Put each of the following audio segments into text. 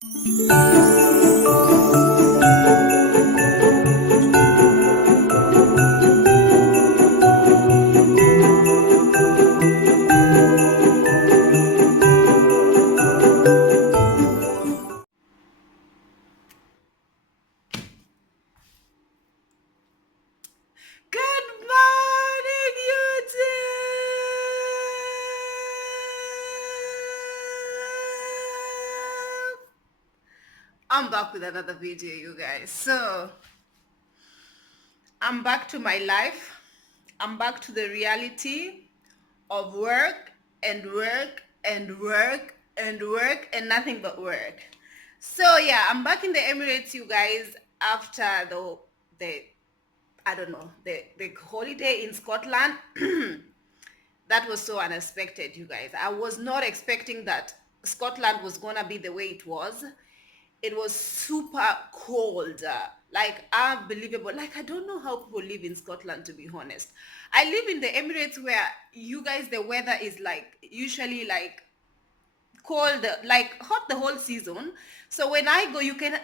Good morning, YouTube! I'm back with another video, you guys. So, I'm back to my life. I'm back to the reality of work and work and work and work and nothing but work. So, yeah, I'm back in the Emirates, you guys, after the I don't know, the holiday in Scotland. That was so unexpected, you guys. I was not expecting that Scotland was gonna be the way it was. It was super cold, like unbelievable. Like, I don't know how people live in Scotland, to be honest. I live in the Emirates where you guys, the weather is like usually like cold, like hot the whole season. So when I go, you can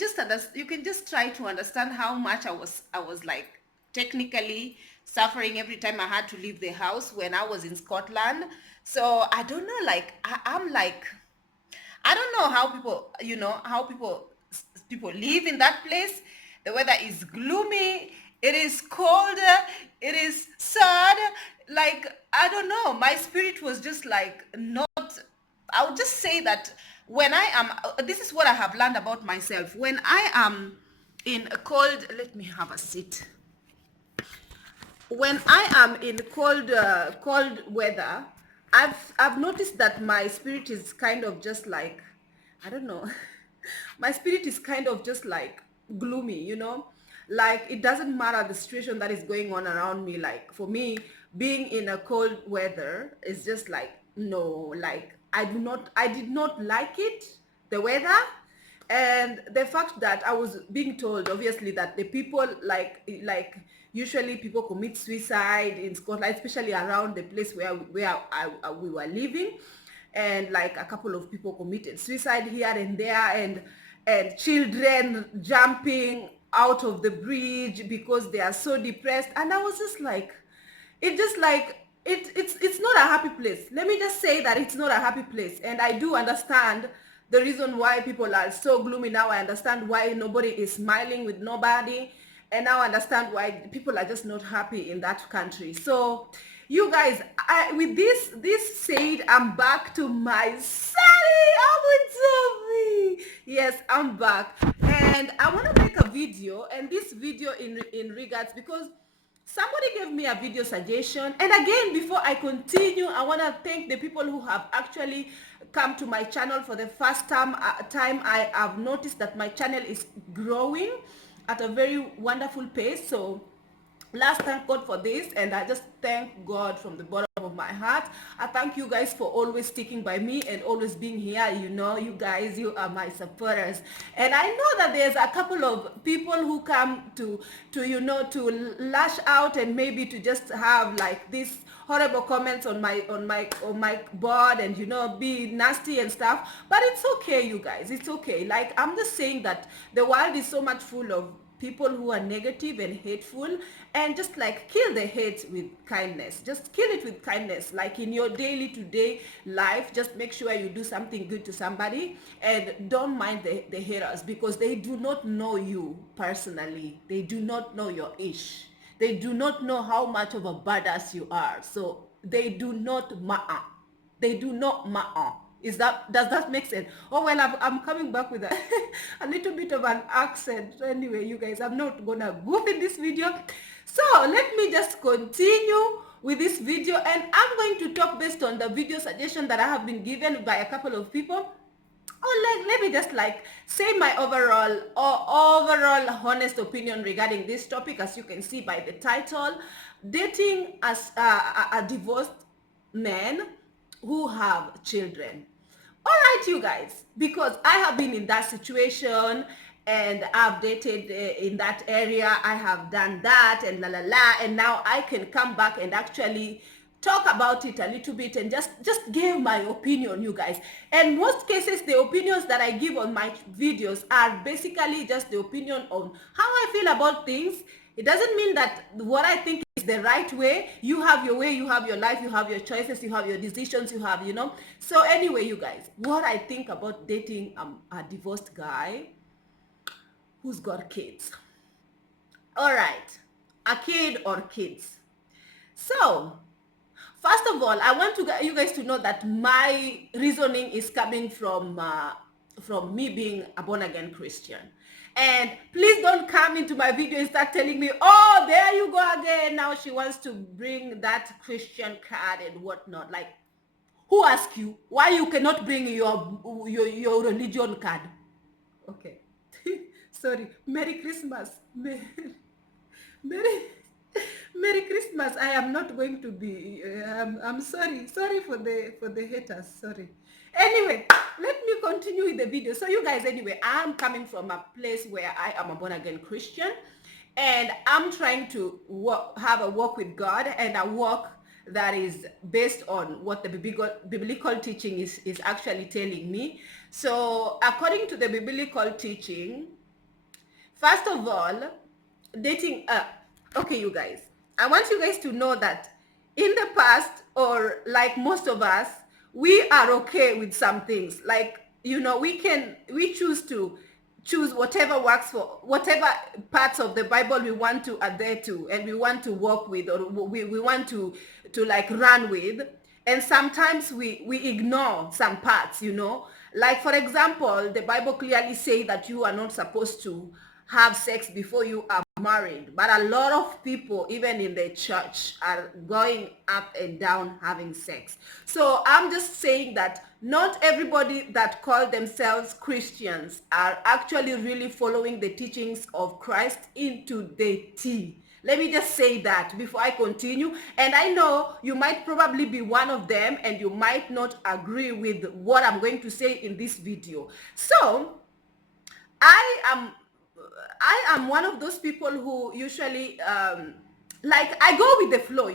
just you can just try to understand how much I was like technically suffering every time I had to leave the house when I was in Scotland. So I don't know, like I'm like, I don't know how people, how people live in that place. The weather is gloomy. It is cold. It is sad. Like, I don't know. My spirit was just like not. I would just say that when I am, this is what I have learned about myself. When I am in a cold, let me have a seat. When I am in cold weather, I've noticed that my spirit is kind of just like, I don't know. My spirit is kind of just like gloomy, like it doesn't matter the situation that is going on around me. Like for me, being in a cold weather is just like, no, like I did not like it, the weather. And the fact that I was being told, obviously, that the people like usually people commit suicide in Scotland, especially around the place we were living, and like a couple of people committed suicide here and there, and children jumping out of the bridge because they are so depressed. And I was just like, it just like it's not a happy place. Let me just say that it's not a happy place. And I do understand the reason why people are so gloomy now. I understand why nobody is smiling with nobody, and now I understand why people are just not happy in that country. So you guys, with this said, I'm back to my sunny Abu Dhabi. Yes, I'm back, and I want to make a video, and this video in regards, because somebody gave me a video suggestion. And again, before I continue, I want to thank the people who have actually come to my channel for the first time. I have noticed that my channel is growing at a very wonderful pace. So last, thank God for this, and I just thank God from the bottom of my heart. I thank you guys for always sticking by me and always being here. You guys, you are my supporters. And I know that there's a couple of people who come to lash out and maybe to just have like this horrible comments on my board, and be nasty and stuff. But it's okay, you guys, it's okay. Like, I'm just saying that the world is so much full of people who are negative and hateful, and just like kill the hate with kindness. Just kill it with kindness. Like in your daily to day life, just make sure you do something good to somebody, and don't mind the haters, because they do not know you personally. They do not know your ish. They do not know how much of a badass you are. So they do not matter. They do not matter. Does that make sense? Oh well, I'm coming back with a little bit of an accent. Anyway, you guys, I'm not gonna goof in this video. So let me just continue with this video, and I'm going to talk based on the video suggestion that I have been given by a couple of people. Oh, let me just like say my overall honest opinion regarding this topic. As you can see by the title, dating as a divorced man who have children. All right, you guys, because I have been in that situation, and I've dated in that area. I have done that, and la la la, and now I can come back and actually talk about it a little bit and just give my opinion, you guys. And most cases, the opinions that I give on my videos are basically just the opinion on how I feel about things. It doesn't mean that what I think is the right way. You have your way, you have your life, you have your choices, you have your decisions, you have, so anyway, you guys, what I think about dating a divorced guy who's got kids. All right, a kid or kids. So first of all, I want you guys to know that my reasoning is coming from me being a born again Christian. And please don't come into my video and start telling me, oh, there you go again. Now she wants to bring that Christian card and whatnot. Like, who asked you why you cannot bring your religion card? Okay. Sorry. Merry Christmas. Merry, Merry Christmas. I am not going to be. I'm sorry. Sorry for the haters. Sorry. Anyway, let me continue with the video. So you guys, anyway, I'm coming from a place where I am a born again Christian, and I'm trying to have a walk with God, and a walk that is based on what the biblical teaching is actually telling me. So according to the biblical teaching, first of all, dating okay, you guys, I want you guys to know that in the past, or like most of us, we are okay with some things. Like, we choose to choose whatever works for whatever parts of the Bible we want to adhere to, and we want to work with, or we want to like run with. And sometimes we ignore some parts, like for example, the Bible clearly say that you are not supposed to have sex before you are married. But a lot of people, even in the church, are going up and down having sex. So I'm just saying that not everybody that call themselves Christians are actually really following the teachings of Christ into the T. Let me just say that before I continue. And I know you might probably be one of them, and you might not agree with what I'm going to say in this video. So I am I am one of those people who usually like, I go with the flow,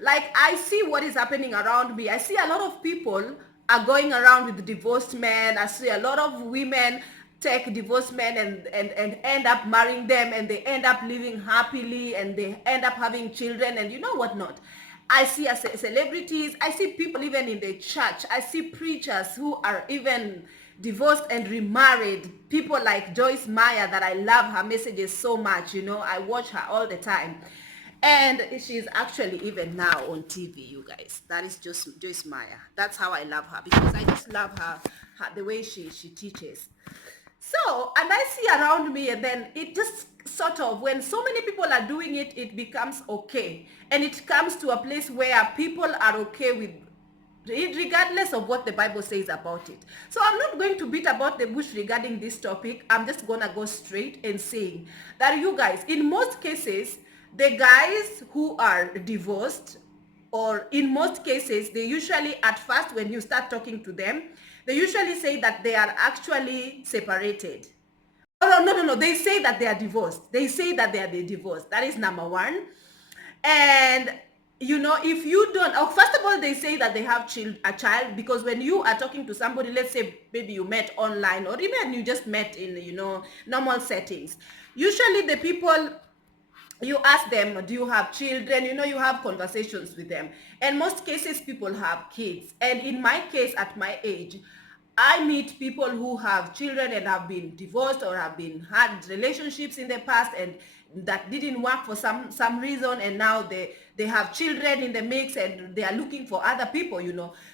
like I see what is happening around me. I see a lot of people are going around with divorced men. I see a lot of women take divorced men and end up marrying them, and they end up living happily, and they end up having children, and you know what not. I see celebrities, I see people even in the church, I see preachers who are even divorced and remarried. People like Joyce Meyer, that I love her messages so much, I watch her all the time. And she's actually even now on TV, you guys. That is just Joyce Meyer. That's how I love her, because I just love her the way she teaches. So, and I see around me, and then it just sort of, when so many people are doing it, it becomes okay. And it comes to a place where people are okay with it, regardless of what the Bible says about it. So I'm not going to beat about the bush regarding this topic. I'm just gonna go straight and saying that, you guys, in most cases, the guys who are divorced, or in most cases, they usually, at first, when you start talking to them, they usually say that they are actually separated. Oh, no. They say that they are divorced. They say that they are divorced. That is number one. And if you don't, oh, first of all, they say that they have a child, because when you are talking to somebody, let's say maybe you met online, or even you just met in normal settings, usually the people, you ask them, do you have children? You have conversations with them. And most cases, people have kids. And in my case, at my age, I meet people who have children and have been divorced, or have been had relationships in the past, and that didn't work for some reason, and now they have children in the mix, and they are looking for other people.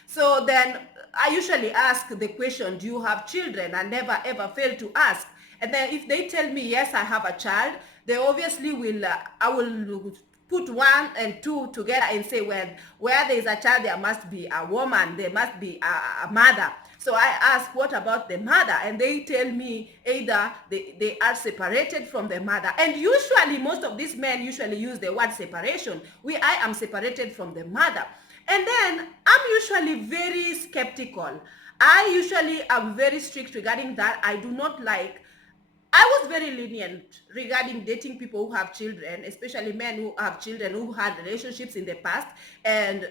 So then I usually ask the question, do you have children? I never ever fail to ask. And then if they tell me, yes, I have a child, they obviously will, I will put one and two together and say, well, where there is a child, there must be a woman, there must be a mother. So I ask, what about the mother? And they tell me either they are separated from the mother. And usually, most of these men usually use the word separation. I am separated from the mother. And then I'm usually very skeptical. I usually am very strict regarding that. I do not like I was very lenient regarding dating people who have children, especially men who have children who had relationships in the past and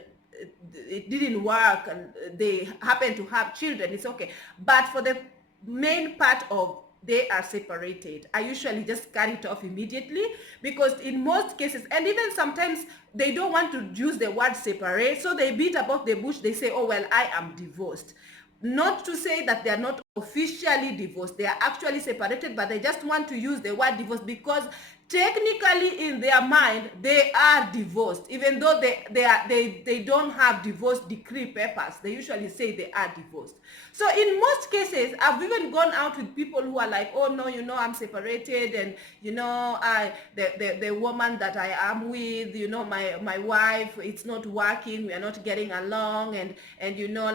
it didn't work and they happen to have children. It's okay. But for the main part of they are separated, I usually just cut it off immediately, because in most cases, and even sometimes they don't want to use the word separate, so they beat about the bush. They say, oh well, I am divorced. Not to say that they are not officially divorced, they are actually separated, but they just want to use the word divorce because technically in their mind they are divorced, even though they don't have divorce decree papers. They usually say they are divorced. So in most cases, I've even gone out with people who are like, oh no, I'm separated, and the woman that I am with, my wife, it's not working, we are not getting along, and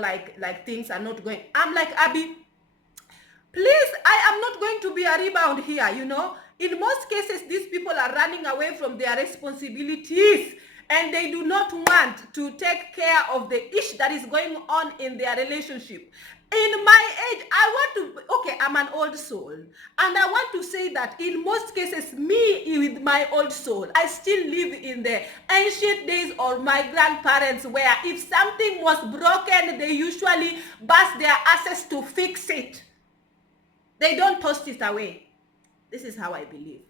like things are not going. I'm like, Abby, please, I am not going to be a rebound here. In most cases, these people are running away from their responsibilities, and they do not want to take care of the issue that is going on in their relationship. In my age, okay, I'm an old soul, and I want to say that in most cases, me with my old soul, I still live in the ancient days of my grandparents, where if something was broken, they usually bust their asses to fix it. They don't toss it away. This is how I believe.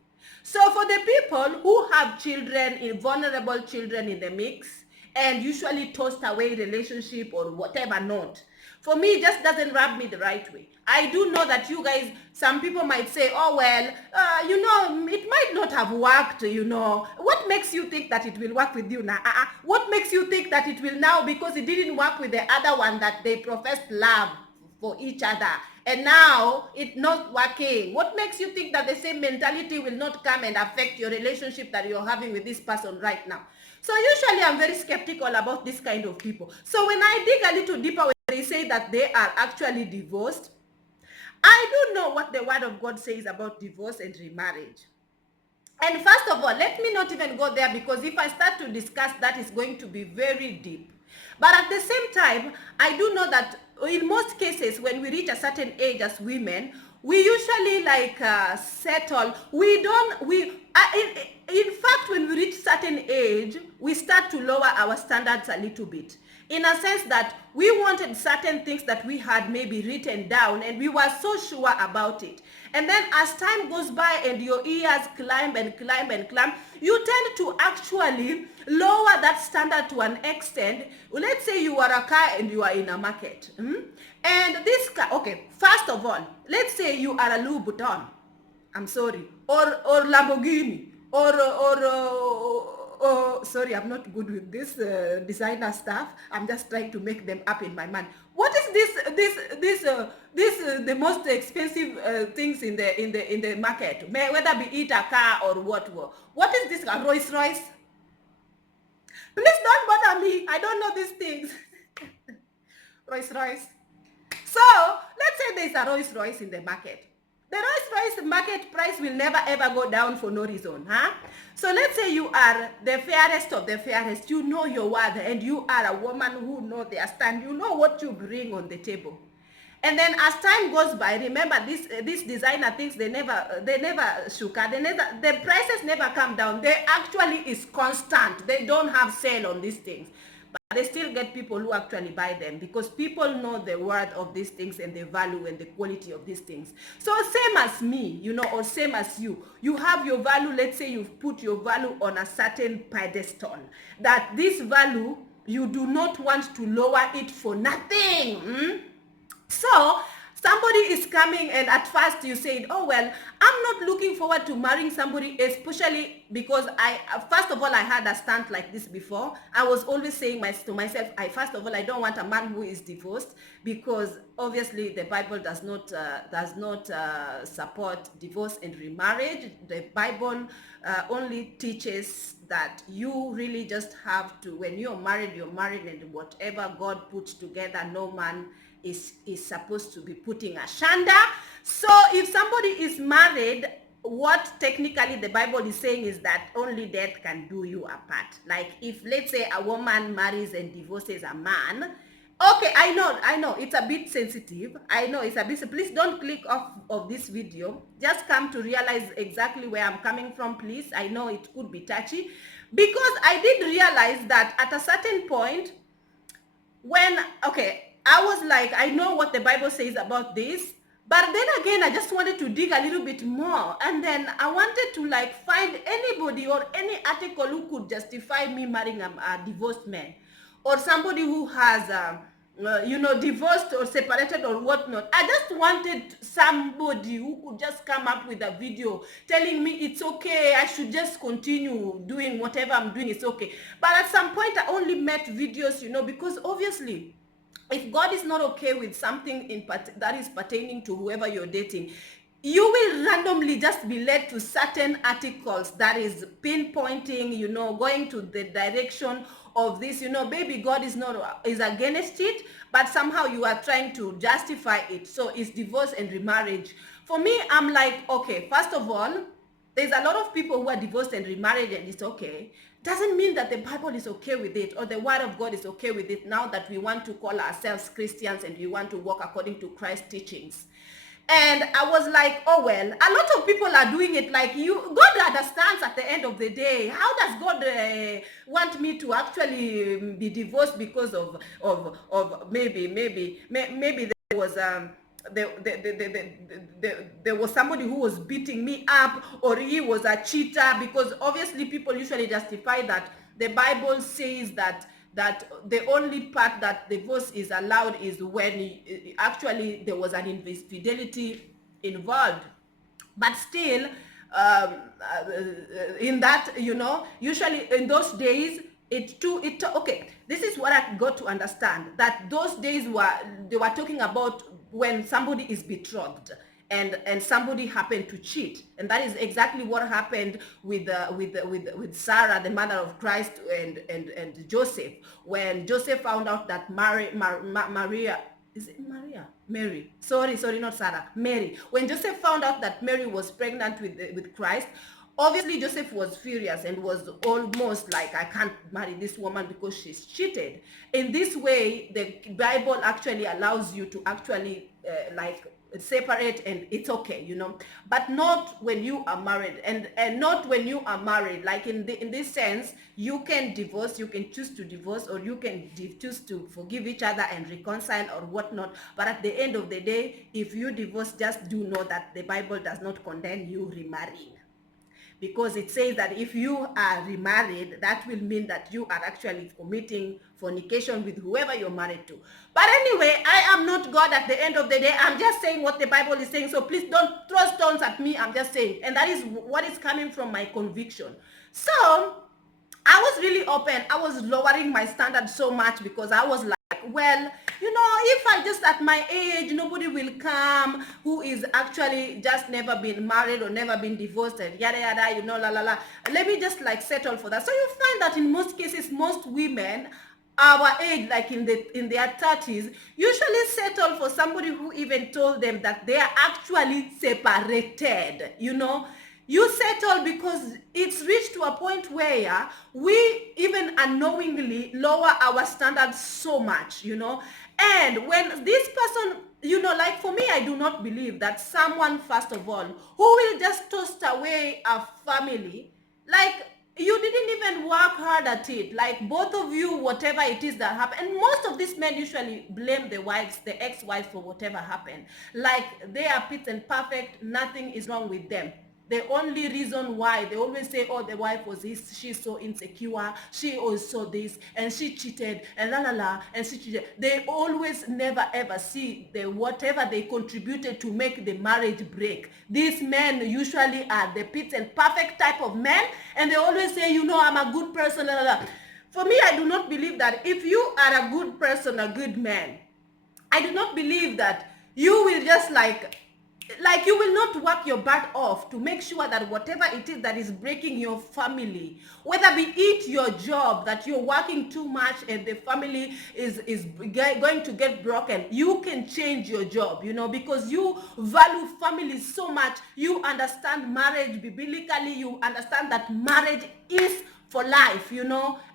So for the people who have children, vulnerable children in the mix, and usually toss away relationship or whatever not, for me, it just doesn't rub me the right way. I do know that you guys, some people might say, oh well, it might not have worked, What makes you think that it will work with you now? What makes you think that it will now, because it didn't work with the other one that they professed love for each other, and now it's not working? What makes you think that the same mentality will not come and affect your relationship that you're having with this person right now? So usually I'm very skeptical about this kind of people. So when I dig a little deeper, when they say that they are actually divorced, I do know what the word of God says about divorce and remarriage. And first of all, let me not even go there, because if I start to discuss that, it's going to be very deep. But at the same time, I do know that in most cases, when we reach a certain age as women, we usually settle. In fact, when we reach certain age, we start to lower our standards a little bit, in a sense that we wanted certain things that we had maybe written down, and we were so sure about it. And then as time goes by and your years climb and climb and climb, you tend to actually lower that standard to an extent. Let's say you are a car and you are in a market. And this car, okay, first of all, let's say you are a Louis Vuitton, I'm sorry, or Lamborghini, sorry, I'm not good with this designer stuff. I'm just trying to make them up in my mind. What is this the most expensive things in the market, whether be it a car or what? What is this? A Rolls Royce? Please don't bother me. I don't know these things. Rolls Royce. So let's say there's a Rolls Royce in the market. The Rolls Royce market price will never ever go down for no reason, huh? So let's say you are the fairest of the fairest, you know your worth, and you are a woman who know their stand, you know what you bring on the table. And then as time goes by, remember these designer things, they never shuka, the prices never come down. They actually is constant. They don't have sale on these things. But they still get people who actually buy them, because people know the worth of these things and the value and the quality of these things. So same as me, or same as you have your value. Let's say you've put your value on a certain pedestal, that this value, you do not want to lower it for nothing. So somebody is coming, and at first you said, oh well, I'm not looking forward to marrying somebody, especially because first of all, I had a stunt like this before. I was always saying to myself, first of all, I don't want a man who is divorced, because obviously the Bible does not support divorce and remarriage. The Bible only teaches that you really just have to, when you're married, and whatever God puts together, no man is supposed to be putting a shanda. So if somebody is married, what technically the Bible is saying is that only death can do you apart. Like if, let's say, a woman marries and divorces a man, Okay, I know, it's a bit sensitive. I know it's a bit. Please don't click off of this video. Just come to realize exactly where I'm coming from, please. I know it could be touchy, because I did realize that at a certain point, when, okay, I was like, I know what the Bible says about this, but then again, I just wanted to dig a little bit more, and then I wanted to like find anybody or any article who could justify me marrying a divorced man, or somebody who has divorced or separated or whatnot. I just wanted somebody who could just come up with a video telling me it's okay, I should just continue doing whatever I'm doing, it's okay. But at some point, I only met videos, because obviously, if God is not okay with something that is pertaining to whoever you're dating, you will randomly just be led to certain articles that is pinpointing, going to the direction of this, baby, God is against it, but somehow you are trying to justify it. So it's divorce and remarriage. For me, I'm like, okay, first of all, there's a lot of people who are divorced and remarried and it's okay. Doesn't mean that the Bible is okay with it or the word of God is okay with it now that we want to call ourselves Christians and we want to walk according to Christ's teachings. And I was like, oh well, a lot of people are doing it like you. God understands at the end of the day. How does God want me to actually be divorced because of maybe there was there was somebody who was beating me up, or he was a cheater, because obviously people usually justify that the Bible says that the only part that divorce is allowed is when actually there was an infidelity involved. But still, in that, usually in those days, okay, this is what I got to understand, that those days they were talking about when somebody is betrothed and somebody happened to cheat, and that is exactly what happened with Sarah, the mother of Christ, and Joseph, when Joseph found out that Maria, is it Maria? Mary. Sorry, not Sarah. Mary. When Joseph found out that Mary was pregnant with Christ, obviously Joseph was furious and was almost like, I can't marry this woman because she's cheated. In this way, the Bible actually allows you to actually separate, and it's okay, but not when you are married, and not when you are married, like in this sense, you can divorce, you can choose to divorce, or you can choose to forgive each other and reconcile or whatnot. But at the end of the day, if you divorce, just do know that the Bible does not condemn you remarrying, because it says that if you are remarried, that will mean that you are actually committing fornication with whoever you're married to. But anyway, I am not God at the end of the day. I'm just saying what the Bible is saying. So please don't throw stones at me. I'm just saying. And that is what is coming from my conviction. So I was really open. I was lowering my standard so much, because I was like, well, if I just at my age, nobody will come who is actually just never been married or never been divorced and yada yada, la la la. Let me just like settle for that. So you find that in most cases, most women our age, like in their 30s, usually settle for somebody who even told them that they are actually separated. You settle because it's reached to a point where we even unknowingly lower our standards so much, and when this person, like for me, I do not believe that someone, first of all, who will just toss away a family, like, you didn't even work hard at it, like both of you, whatever it is that happened. And most of these men usually blame the ex-wives for whatever happened, like they are fit and perfect, nothing is wrong with them. The only reason why they always say, oh, the wife was this, she's so insecure, she also this, and she cheated, and la la la, and she cheated. They always never ever see the whatever they contributed to make the marriage break. These men usually are the fit and perfect type of men, and they always say, I'm a good person, la la la. For me, I do not believe that if you are a good person, a good man, I do not believe that you will just like you will not work your butt off to make sure that whatever it is that is breaking your family, whether be it your job, that you're working too much and the family is going to get broken, you can change your job, because you value family so much. You understand marriage biblically, you understand that marriage is for life,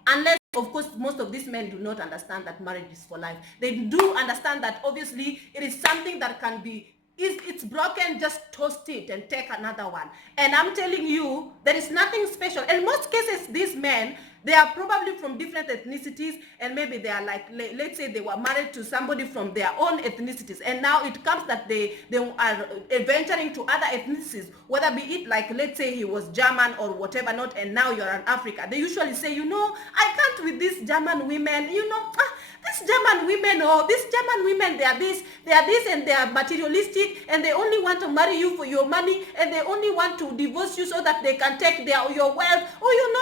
unless Of course, most of these men do not understand that marriage is for life. They do understand that obviously it is something that can be, if it's broken, just toast it and take another one. And I'm telling you, there is nothing special. In most cases, these men, they are probably from different ethnicities, and maybe they are like, let's say they were married to somebody from their own ethnicities, and now it comes that they are venturing to other ethnicities, whether be it like, let's say he was German or whatever not, and now you're in Africa. They usually say, I can't with these German women, these German women, these German women, they are this, and they are materialistic, and they only want to marry you for your money, and they only want to divorce you so that they can take your wealth.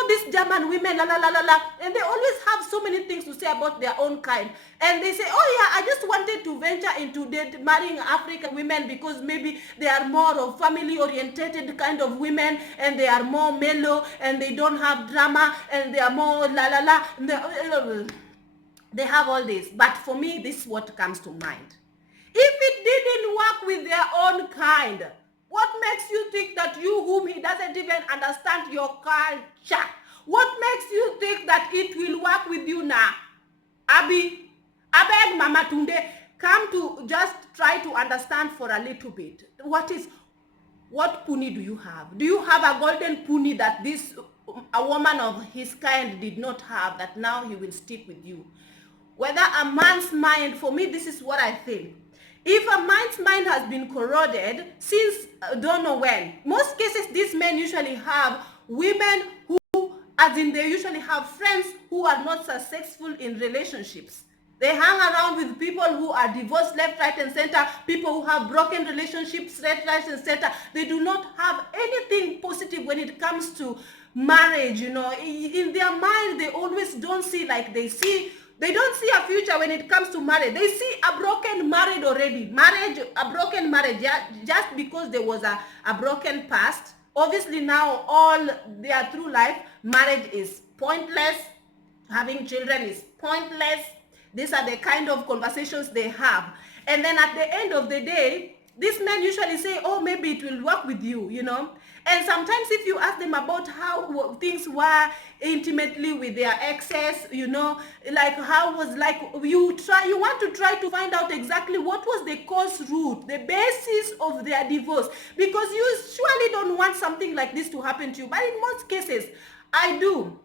These German women, la la la la la, and they always have so many things to say about their own kind. And they say, I just wanted to venture into marrying African women because maybe they are more of family oriented kind of women, and they are more mellow, and they don't have drama, and they are more la la la. They have all this. But for me, this is what comes to mind. If it didn't work with their own kind, what makes you think that you, whom he doesn't even understand your culture, what makes you think that it will work with you now? Abeg Mama Tunde, come to just try to understand for a little bit. What puni do you have? Do you have a golden puni that a woman of his kind did not have, that now he will stick with you? Whether a man's mind, for me, this is what I think. If a man's mind has been corroded since don't know when, most cases these men usually have women who, as in they usually have friends who are not successful in relationships. They hang around with people who are divorced left, right, and center, people who have broken relationships left, right, and center. They do not have anything positive when it comes to marriage, In their mind, they always don't see like they don't see a future when it comes to marriage. They see a broken marriage already. A broken marriage, yeah, just because there was a broken past. Obviously now all their through life, marriage is pointless. Having children is pointless. These are the kind of conversations they have. And then at the end of the day, these men usually say, maybe it will work with you, And sometimes if you ask them about how things were intimately with their exes, like how was like, you want to try to find out exactly what was the cause root, the basis of their divorce, because you surely don't want something like this to happen to you. But in most cases, I do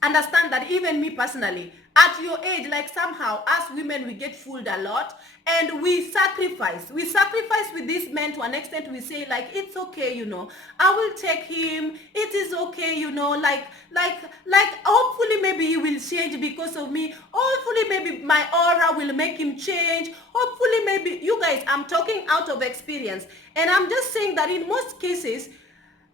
understand that even me personally, at your age, like somehow us women, we get fooled a lot, and we sacrifice with these men to an extent. We say like, it's okay, I will take him, it is okay, like hopefully maybe he will change because of me, hopefully maybe my aura will make him change, hopefully maybe, you guys, I'm talking out of experience, and I'm just saying that in most cases,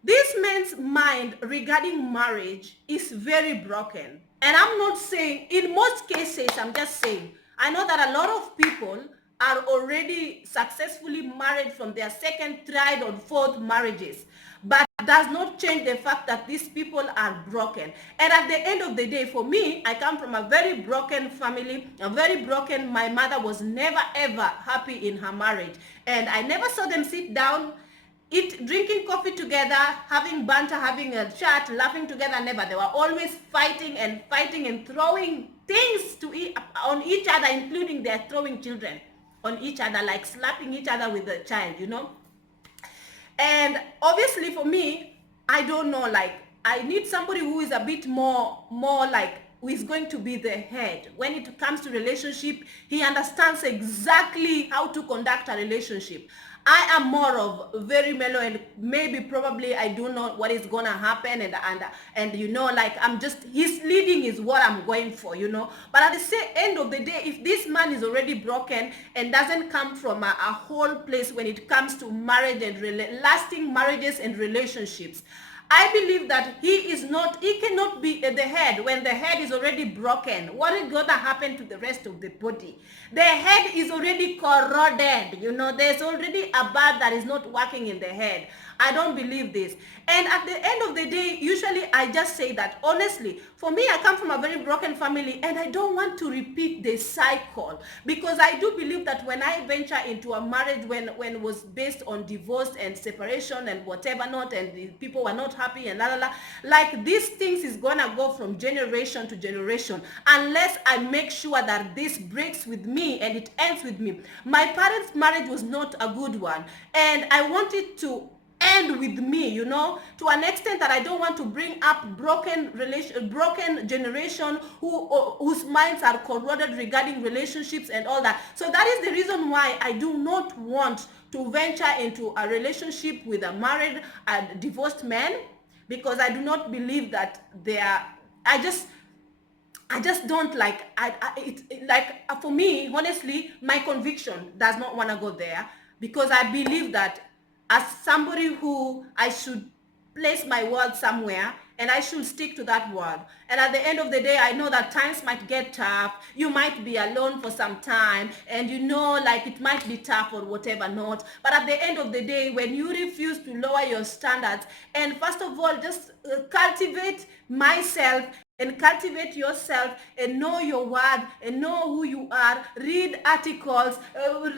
this man's mind regarding marriage is very broken. And I'm not saying, in most cases, I'm just saying, I know that a lot of people are already successfully married from their second, third, or fourth marriages. But does not change the fact that these people are broken. And at the end of the day, for me, I come from a very broken family, my mother was never ever happy in her marriage. And I never saw them sit down, drinking coffee together, having banter, having a chat, laughing together. Never. They were always fighting and throwing things on each other, including their throwing children on each other, like slapping each other with the child, And obviously for me, I don't know, like, I need somebody who is a bit more like, who is going to be the head. When it comes to relationship, he understands exactly how to conduct a relationship. I am more of very mellow, and maybe probably I do know what is gonna happen, and like, I'm just, his leading is what I'm going for, But at the end of the day, if this man is already broken and doesn't come from a whole place when it comes to marriage and lasting marriages and relationships, I believe that he cannot be the head when the head is already broken. What is going to happen to the rest of the body? The head is already corroded, there's already a bulb that is not working in the head. I don't believe this. And at the end of the day, usually I just say that honestly, for me, I come from a very broken family and I don't want to repeat the cycle, because I do believe that when I venture into a marriage when it was based on divorce and separation and whatever not, and the people were not happy and la la la, like these things is gonna go from generation to generation unless I make sure that this breaks with me and it ends with me. My parents' marriage was not a good one, and I wanted to end with me, to an extent that I don't want to bring up broken generation whose minds are corroded regarding relationships and all that. So that is the reason why I do not want to venture into a relationship with a married and divorced man, because I do not believe that they are. I just don't like for me, honestly, my conviction does not want to go there, because I believe that as somebody who I should place my word somewhere and I should stick to that word. And at the end of the day, I know that times might get tough. You might be alone for some time, and like it might be tough or whatever not. But at the end of the day, when you refuse to lower your standards and first of all just cultivate myself and cultivate yourself and know your word and know who you are, read articles,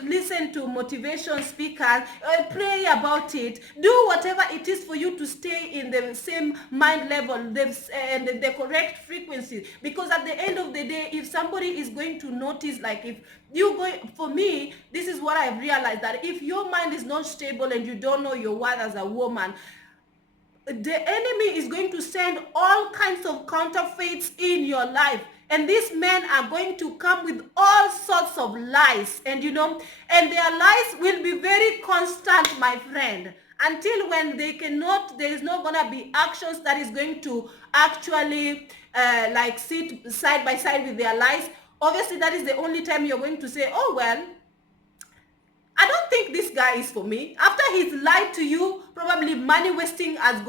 listen to motivation speakers, pray about it, do whatever it is for you to stay in the same mind level and the correct frequency. Because at the end of the day, if somebody is going to notice, like if you go, for me, this is what I've realized, that if your mind is not stable and you don't know your worth as a woman, the enemy is going to send all kinds of counterfeits in your life, and these men are going to come with all sorts of lies, and and their lies will be very constant, my friend, until when there is not gonna be actions that is going to actually like sit side by side with their lies. Obviously that is the only time you're going to say, oh well, I don't think this guy is for me. After he's lied to you, probably money wasting as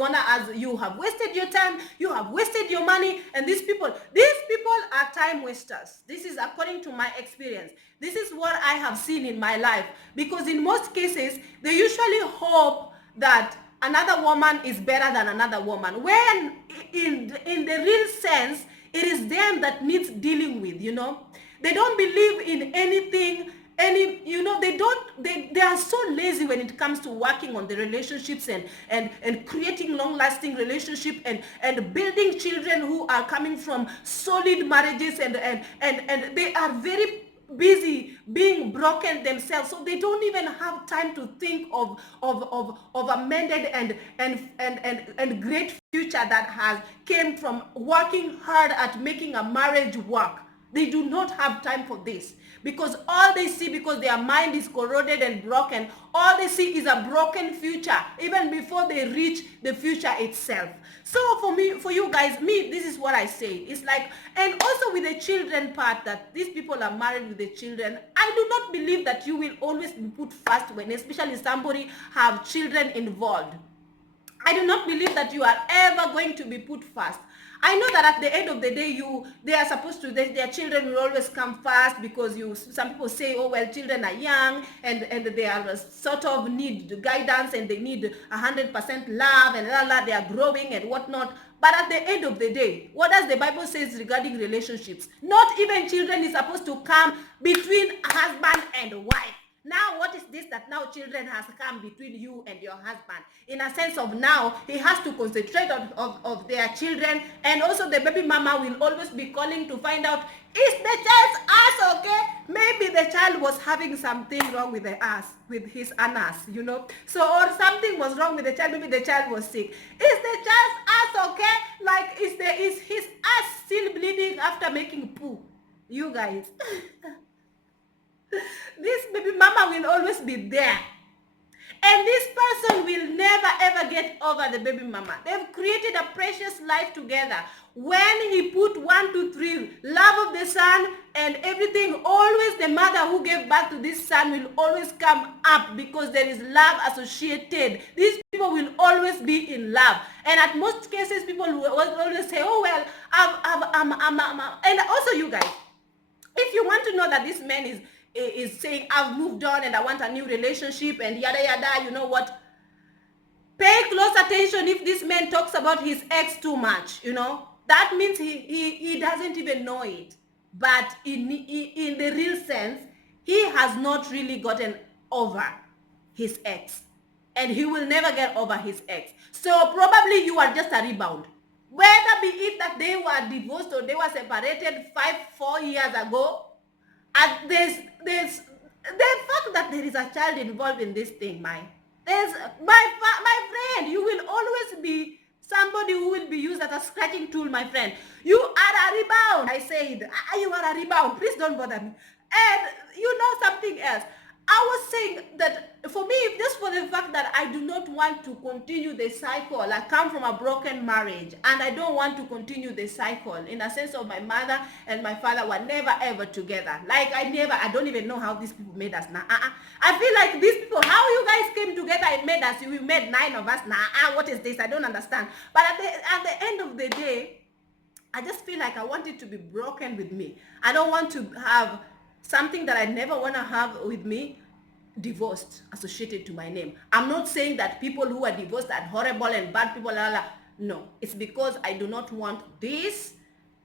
you have wasted your time, you have wasted your money, and these people are time wasters. This is according to my experience. This is what I have seen in my life, because in most cases, they usually hope that another woman is better than another woman, when in the real sense, it is them that needs dealing with. They don't believe in anything, they are so lazy when it comes to working on the relationships and creating long-lasting relationship and building children who are coming from solid marriages, and they are very busy being broken themselves, so they don't even have time to think of amended and great future that has came from working hard at making a marriage work. They do not have time for this, because all they see, because their mind is corroded and broken, all they see is a broken future even before they reach the future itself. So for you guys, this is what I say. It's like, and also with the children part, that these people are married with the children, I do not believe that you will always be put first when especially somebody have children involved. I do not believe that you are ever going to be put first. I know that at the end of the day, they are supposed to, their children will always come first, because some people say, oh well, children are young and they are sort of need guidance and they need 100% love and they are growing and whatnot. But at the end of the day, what does the Bible says regarding relationships? Not even children is supposed to come between husband and wife. Now, what is this that now children has come between you and your husband? In a sense of now, he has to concentrate of their children, and also the baby mama will always be calling to find out, is the child's ass okay? Maybe the child was having something wrong with the ass, with his anus, So, or something was wrong with the child, maybe the child was sick. Is the child's ass okay? Like, is his ass still bleeding after making poo? You guys. This baby mama will always be there, and this person will never ever get over the baby mama. They've created a precious life together. When he put 1, 2, 3, love of the son and everything, always the mother who gave birth to this son will always come up, because there is love associated. These people will always be in love, and at most cases people will always say, oh well, and also you guys, if you want to know that this man is saying, I've moved on and I want a new relationship and yada yada, you know what? Pay close attention if this man talks about his ex too much, that means he doesn't even know it. But in the real sense, he has not really gotten over his ex, and he will never get over his ex. So probably you are just a rebound, whether be it that they were divorced or they were separated 4 years ago. And there's the fact that there is a child involved in this thing, there's my friend, you will always be somebody who will be used as a scratching tool, my friend. You are a rebound. I said, you are a rebound. Please don't bother me. And you know something else. I was saying that for me, just for the fact that I do not want to continue the cycle. I come from a broken marriage, and I don't want to continue the cycle in a sense of my mother and my father were never ever together. Like I don't even know how these people made us now. I feel like these people, how you guys came together and made us, we made 9 of us now. What is this? I don't understand. But at the end of the day, I just feel like I want it to be broken with me. I don't want to have something that I never want to have with me divorced associated to my name. I'm not saying that people who are divorced are horrible and bad people. No, it's because I do not want this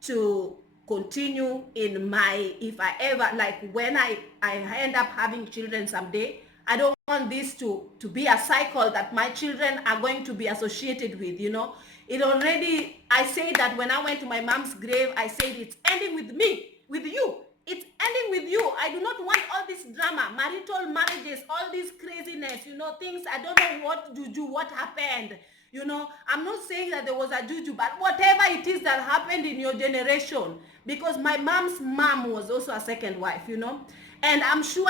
to continue in my, if I ever, like when I end up having children someday, I don't want this to be a cycle that my children are going to be associated with, It already, I say that when I went to my mom's grave, I said it's ending with me, with you. It's ending with you. I do not want all this drama, marital marriages, all this craziness, things. I don't know what juju, what happened. I'm not saying that there was a juju, but whatever it is that happened in your generation, because my mom's mom was also a second wife, and I'm sure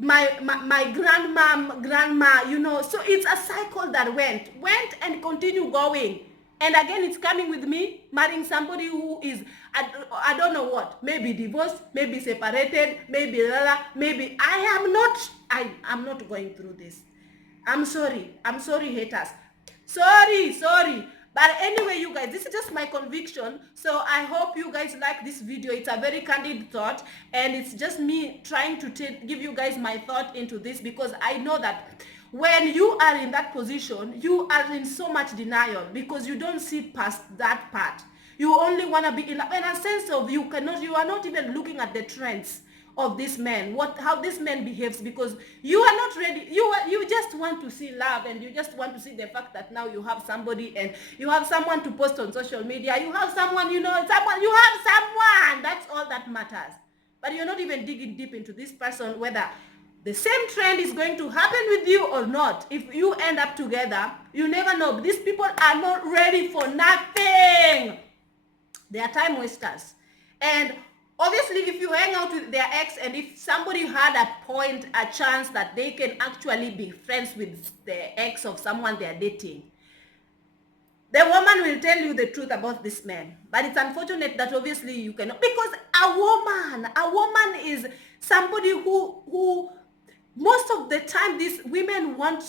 my grandma, so it's a cycle that went and continue going. And again, it's coming with me marrying somebody who is, I don't know what, maybe divorced, maybe separated, maybe I'm not going through this. I'm sorry, haters. Sorry. But anyway, you guys, this is just my conviction. So I hope you guys like this video. It's a very candid thought, and it's just me trying to give you guys my thought into this, because I know that when you are in that position, you are in so much denial because you don't see past that part. You only want to be in a sense of you are not even looking at the trends of this man, how this man behaves, because you are not ready. You just want to see love, and you just want to see the fact that now you have somebody, and you have someone to post on social media. You have someone, you have someone. That's all that matters. But you're not even digging deep into this person, whether the same trend is going to happen with you or not. If you end up together, you never know. These people are not ready for nothing. They are time wasters. And obviously, if you hang out with their ex, and if somebody had a chance that they can actually be friends with the ex of someone they are dating, the woman will tell you the truth about this man. But it's unfortunate that obviously you cannot, because a woman is somebody who most of the time these women want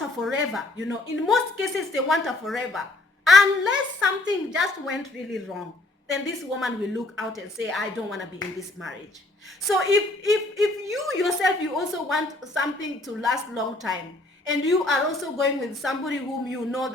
her forever. In most cases they want her forever, unless something just went really wrong. Then this woman will look out and say, I don't want to be in this marriage. So if you yourself, you also want something to last long time, and you are also going with somebody whom you know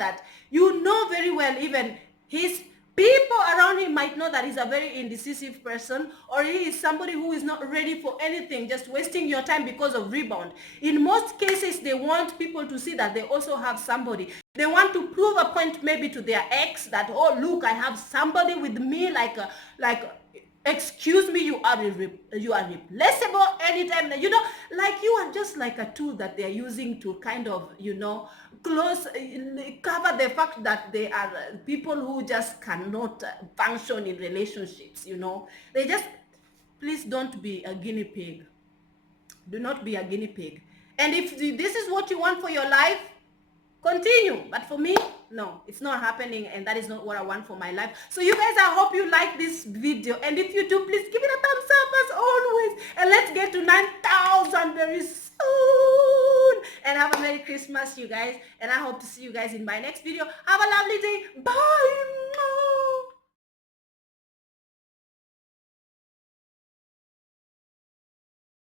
very well, even his people around him might know that he's a very indecisive person, or he is somebody who is not ready for anything, just wasting your time because of rebound. In most cases, they want people to see that they also have somebody. They want to prove a point maybe to their ex that, oh, look, I have somebody with me, excuse me, you are replaceable anytime. Like you are just like a tool that they're using to kind of, cover the fact that they are people who just cannot function in relationships. They just, please don't be a guinea pig. Do not be a guinea pig. And if this is what you want for your life, continue. But for me, no, it's not happening, and that is not what I want for my life. So you guys, I hope you like this video, and if you do, please give it a thumbs up as always, and let's get to 9,000 very soon. And have a Merry Christmas, you guys, and I hope to see you guys in my next video. Have a lovely day. Bye.